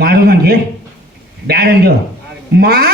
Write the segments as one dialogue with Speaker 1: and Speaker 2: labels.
Speaker 1: ಮಾಡುವಂಗೆ ಬ್ಯಾಡ ಅಂದೇವು
Speaker 2: ಮಾಡುವೆ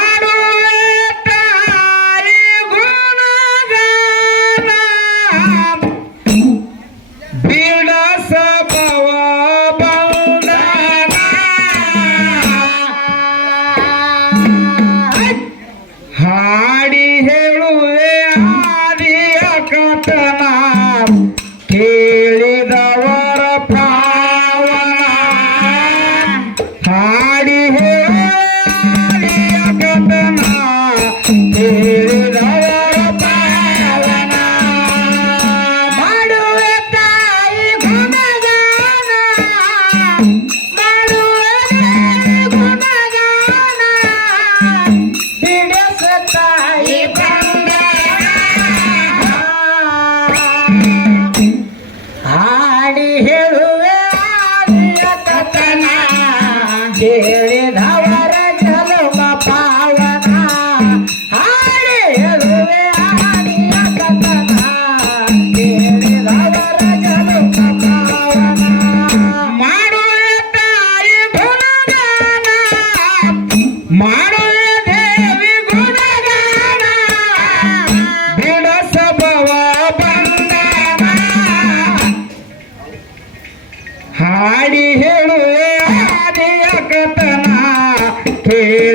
Speaker 2: ওঠে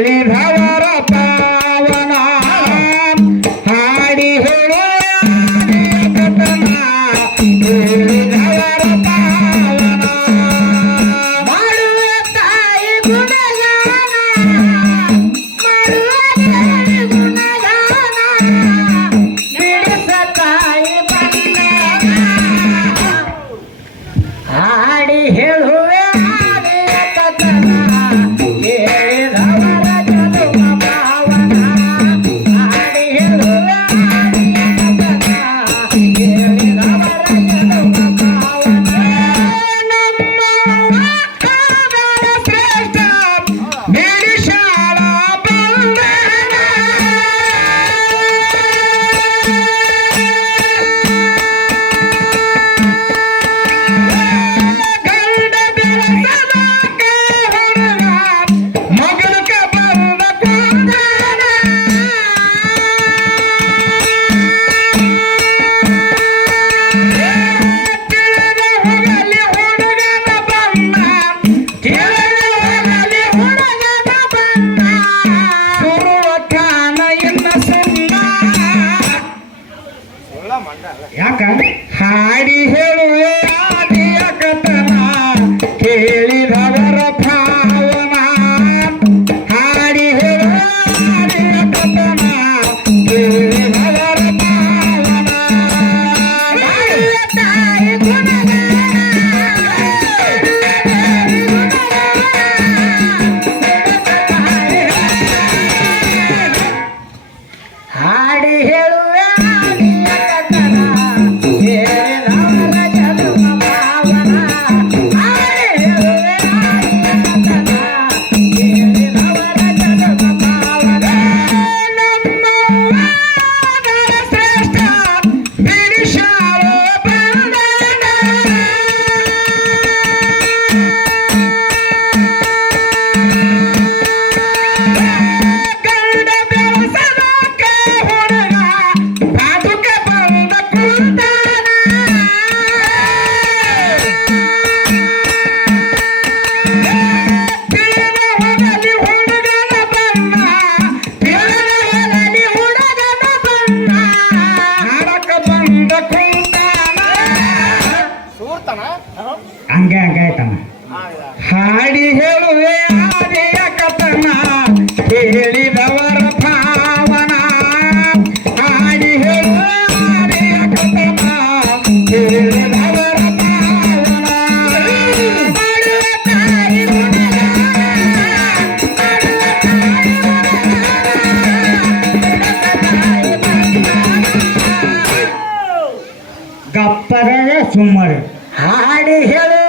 Speaker 3: You hear that?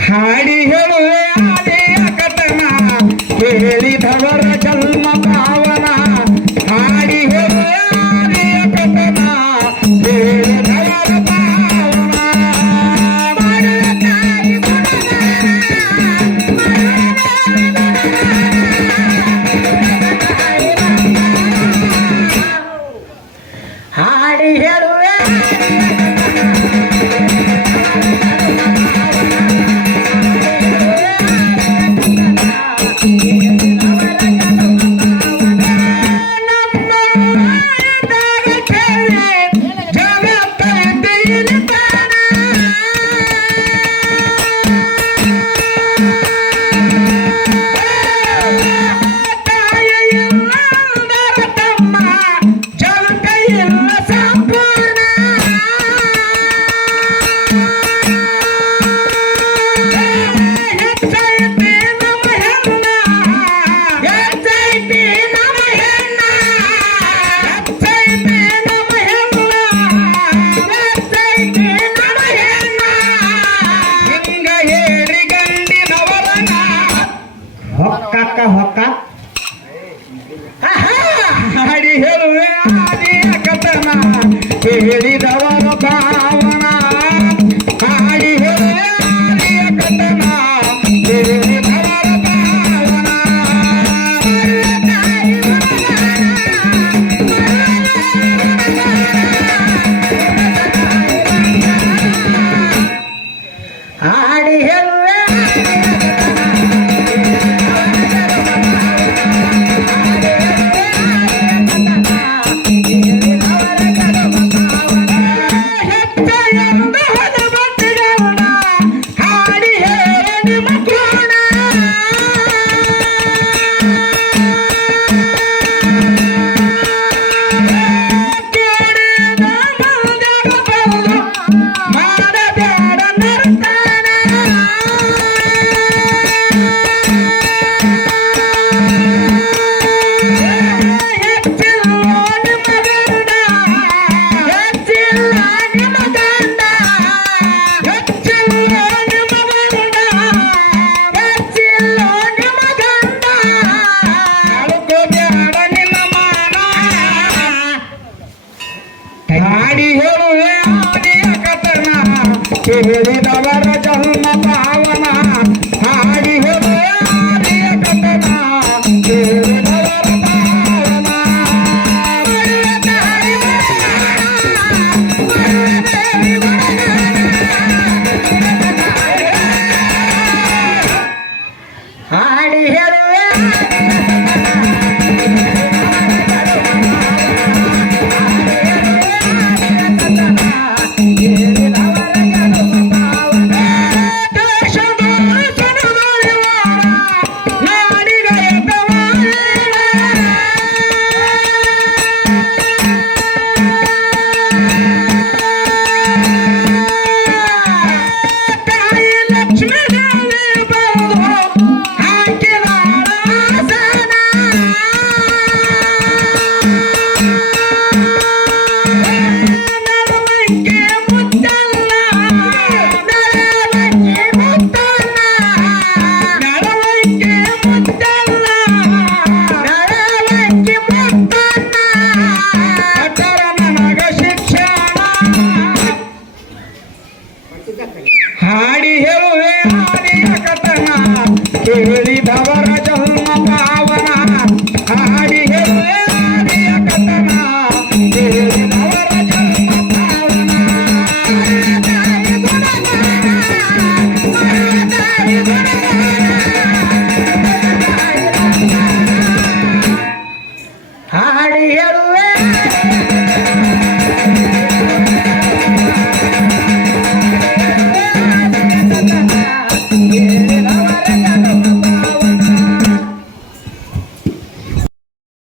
Speaker 2: ಹಾಡಿ ಹೇಳುವ ಆದಿಯ ಕಥನ ಕೇಳಿದವರ
Speaker 1: tá?
Speaker 3: Aham!
Speaker 2: Ai, de Jerusalém, a Maria Catarina, querida ಹಾಡಿ ಹೇಳುವೆ ಆದಿಯ ಕಥನ ಹಿರಿದವರ ಜನ್ಮದ हाडी हेळू हे हाडी धावा